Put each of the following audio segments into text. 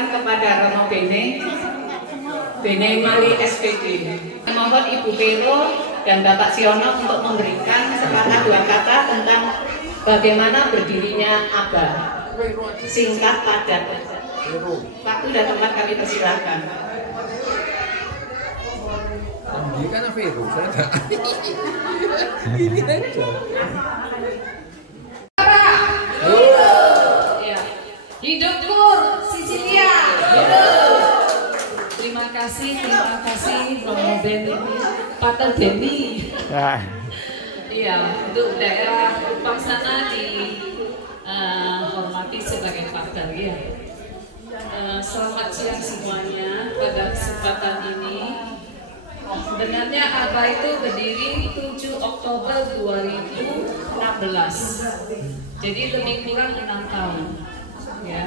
persilakan kepada Romo Bene Mali SPD. Mohon Ibu Vero dan Bapak Siono untuk memberikan sepatah dua kata tentang bagaimana berdirinya ABA. Singkat, padat. Waktu dan tempat kami persilakan. Ini kan Vero, saya enggak. Ini aja. Hidup Pur Sicilia. Terima kasih Romo Beni, Pater Beni. Iya, untuk daerah Kupang sana dihormati sebagai pater ya. Selamat siang semuanya. Pada kesempatan ini, sebenarnya ABA itu berdiri 7 Oktober 2016. Jadi lebih kurang 6 tahun. Ya.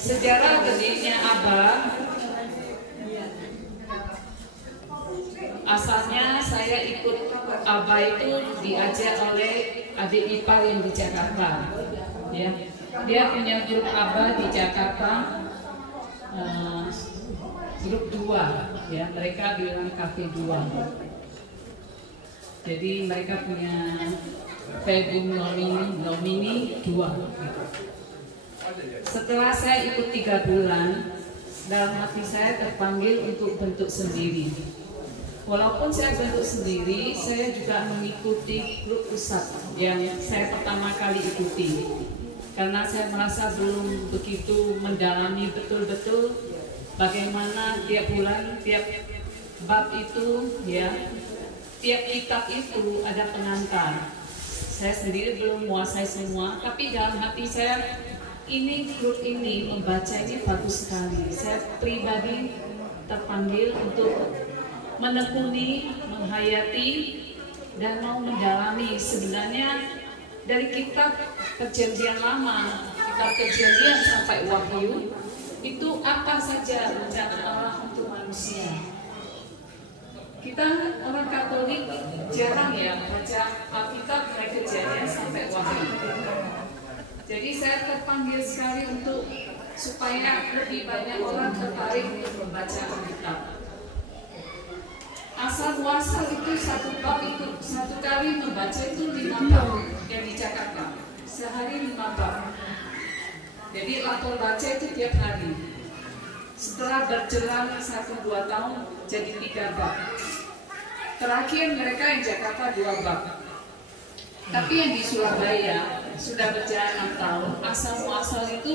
Sejarah berdirinya ABA, asalnya saya ikut ABA itu diajak oleh adik ipar yang di Jakarta. Ya. Dia punya grup ABA di Jakarta, grup 2, ya, mereka bilang Cafe 2. Jadi mereka punya Febum Nomini 2. Setelah saya ikut 3 bulan, dalam hati saya terpanggil untuk bentuk sendiri. Walaupun saya bentuk sendiri, saya juga mengikuti grup pusat yang saya pertama kali ikuti. Karena saya merasa belum begitu mendalami betul-betul bagaimana tiap bulan, tiap bab itu, ya, tiap kitab itu ada pengantar. Saya sendiri belum menguasai semua, tapi dalam hati saya, ini grup ini membaca ini bagus sekali. Saya pribadi terpanggil untuk menekuni, menghayati, dan mau mendalami sebenarnya dari kitab Perjanjian Lama, kitab Kejadian sampai Wahyu, itu apa saja rencana Allah untuk manusia. Kita orang Katolik jarang ya baca Alkitab dari Kejadian sampai Wahyu. Jadi saya terpanggil sekali untuk supaya lebih banyak orang tertarik untuk membaca Alkitab. Asal muasal itu satu bab itu satu kali membaca itu 5 bab yang di Jakarta. Sehari 5 bab. Jadi lapor baca itu tiap hari. Setelah berjalan 1-2 tahun jadi 3 bab. Terakhir mereka yang Jakarta 2 bab. Tapi yang di Surabaya sudah berjalan 6 tahun. Asal muasal itu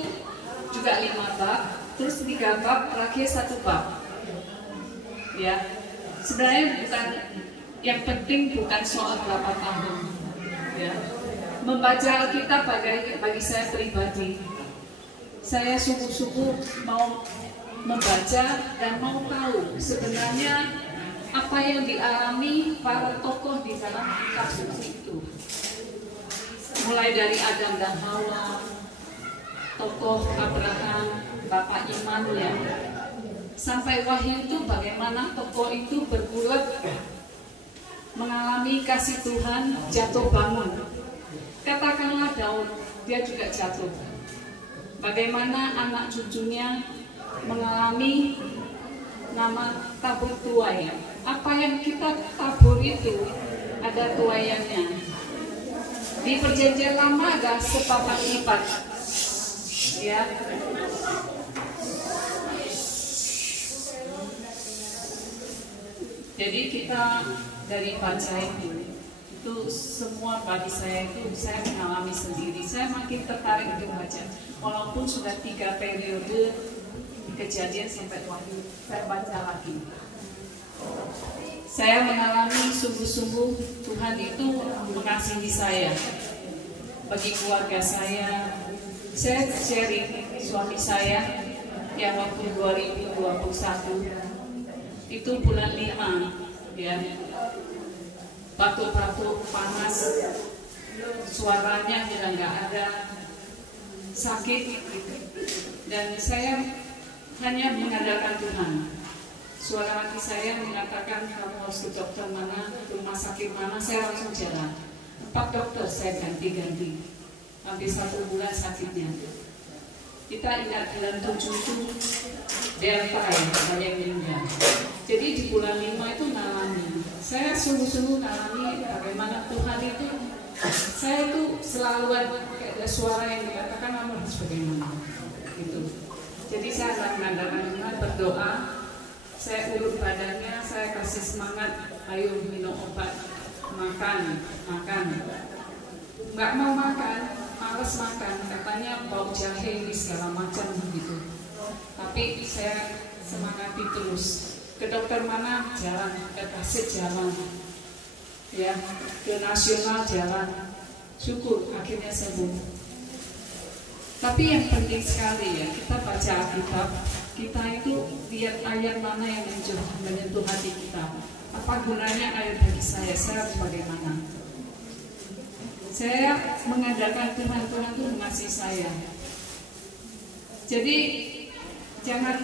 juga 5 bab, terus 3 bab, terakhir 1 bab. Ya, sebenarnya bukan yang penting bukan soal berapa tahun. Ya, membaca Alkitab bagi saya pribadi, saya sungguh-sungguh mau membaca dan mau tahu sebenarnya apa yang dialami para tokoh di dalam kitab suci itu. Mulai dari Adam dan Hawa, tokoh Abraham, Bapak Iman ya, sampai Wahyu itu bagaimana tokoh itu bergulat mengalami kasih Tuhan, jatuh bangun. Katakanlah Daud, dia juga jatuh. Bagaimana anak cucunya mengalami nama tabur tuai. Apa yang kita tabur itu ada tuaiannya. Di Perjanjian Lama ada sepakat lipat, ya. Jadi kita dari baca itu semua bagi saya itu saya mengalami sendiri. Saya makin tertarik untuk baca, walaupun sudah 3 periode Kejadian sampai Wahyu, saya baca lagi. Saya mengalami sungguh-sungguh Tuhan itu mengasihi saya. Bagi keluarga saya sharing suami saya yang waktu 2021 itu bulan 5 ya, batuk-batuk panas, suaranya sudah nggak ada, sakit, dan saya hanya mengandalkan Tuhan. Suara hati saya mengatakan kamu harus ke dokter mana, rumah sakit mana, saya langsung jalan. 4 dokter saya ganti-ganti, hampir 1 bulan sakitnya. Kita ingat bulan 7 itu Delta ya, banyak meninggal. Jadi di bulan 5 itu ngalami. Saya sungguh-sungguh ngalami bagaimana Tuhan itu. Saya itu selalu ada suara yang dikatakan kamu harus bagaimana. Gitu. Jadi saya akan mengandalkan Tuhan, berdoa. Saya urut badannya, saya kasih semangat, ayo minum obat, makan. Nggak mau makan, males makan, katanya bau jahe ini segala macam begitu. Tapi saya semangati terus. Ke dokter mana? Jalan, ke Kasih jalan, ya, ke nasional jalan. Syukur akhirnya sembuh. Tapi yang penting sekali ya, kita baca Alkitab, kita itu lihat ayat mana yang menyentuh hati kita. Apa gunanya ayat bagi saya harus bagaimana? Saya mengandalkan Tuhan itu mengasihi saya. Jadi jangan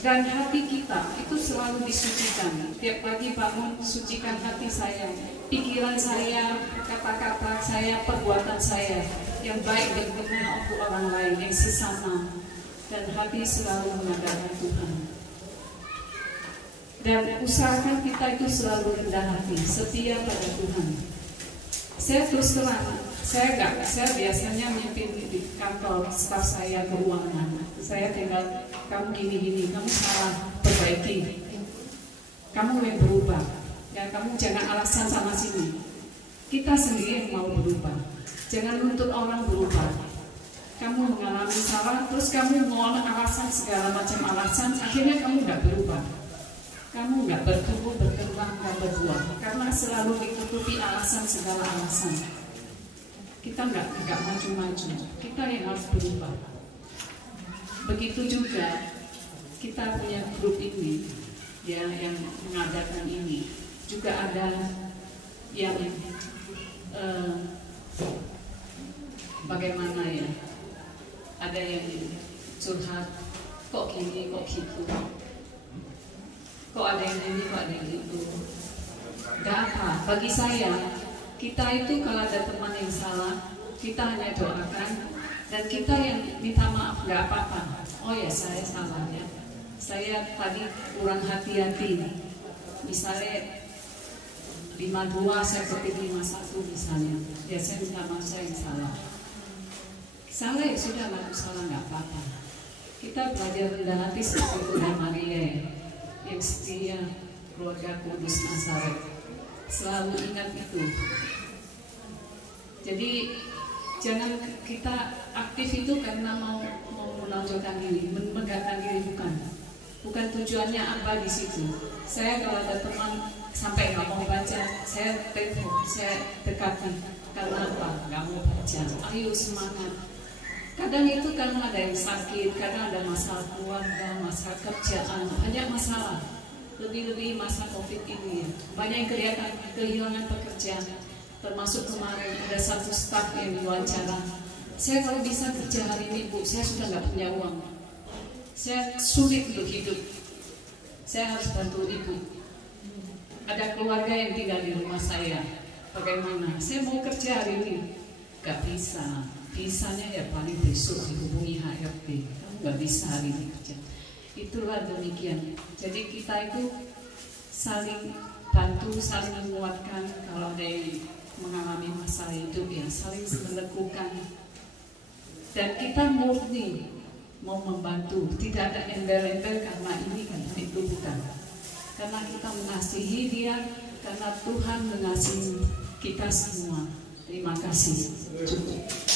dan hati kita itu selalu disucikan. Tiap pagi bangun, sucikan hati saya, pikiran saya, kata-kata saya, perbuatan saya yang baik dan benar untuk orang lain, yang sesama. Dan hati selalu mengandalkan Tuhan. Dan usahakan kita itu selalu rendah hati, setia pada Tuhan. Saya terus terang, saya biasanya memimpin di kantor staf saya keuangan. Saya tinggal, kamu gini-gini, kamu salah, perbaiki. Kamu yang berubah, ya kamu jangan alasan sana sini. Kita sendiri yang mau berubah. Jangan nuntut orang berubah. Kamu mengalami salah, terus kamu mau alasan segala macam alasan, akhirnya kamu nggak berubah. Kamu nggak bertumbuh, berkembang, nggak berbuah, karena selalu ditutupi alasan segala alasan. Kita nggak maju-maju. Kita yang harus berubah. Begitu juga kita punya grup ini, ya, yang mengadakan ini. Juga ada yang bagaimana ya? Ada yang curhat, kok gini, kok gitu. Kok ada yang ini, kok ada yang itu. Gak apa, bagi saya, kita itu kalau ada teman yang salah, kita hanya doakan, dan kita yang minta maaf, gak apa-apa. Oh ya, saya salah ya, saya tadi kurang hati-hati. Misalnya 52, saya ketik 51 misalnya, ya saya minta maaf, saya yang salah. Salah ya sudah, lalu salah, gak apa-apa. Kita belajar rendah hati seperti Bunda Maria yang setia, keluarga kudus Nazaret. Selalu ingat itu. Jadi jangan kita aktif itu karena mau menonjolkan diri, memegahkan diri, bukan tujuannya apa di situ. Saya kalau ada teman sampai nggak mau baca, saya telepon, saya dekati. Karena apa? Nggak mau baca. Ayo semangat. Kadang itu karena ada yang sakit, kadang ada masalah keluarga, masalah kerjaan, banyak masalah. Lebih-lebih masa COVID ini ya. Banyak yang kelihatan kehilangan pekerjaan. Termasuk kemarin ada satu staf yang diwawancara. Saya kalau bisa kerja hari ini Bu, saya sudah nggak punya uang. Saya sulit untuk hidup. Saya harus bantu ibu. Ada keluarga yang tinggal di rumah saya. Bagaimana? Saya mau kerja hari ini. Gak bisa. Bisanya ya paling besok dihubungi HRD. Kamu nggak bisa hari ini kerja. Itulah demikian. Jadi kita itu saling bantu, saling menguatkan. Kalau ada yang mengalami masalah hidup ya saling meneguhkan. Dan kita murni mau membantu. Tidak ada embel-embel karena ini kan itu bukan. Karena kita mengasihi dia, karena Tuhan mengasihi kita semua. Terima kasih. Cukup.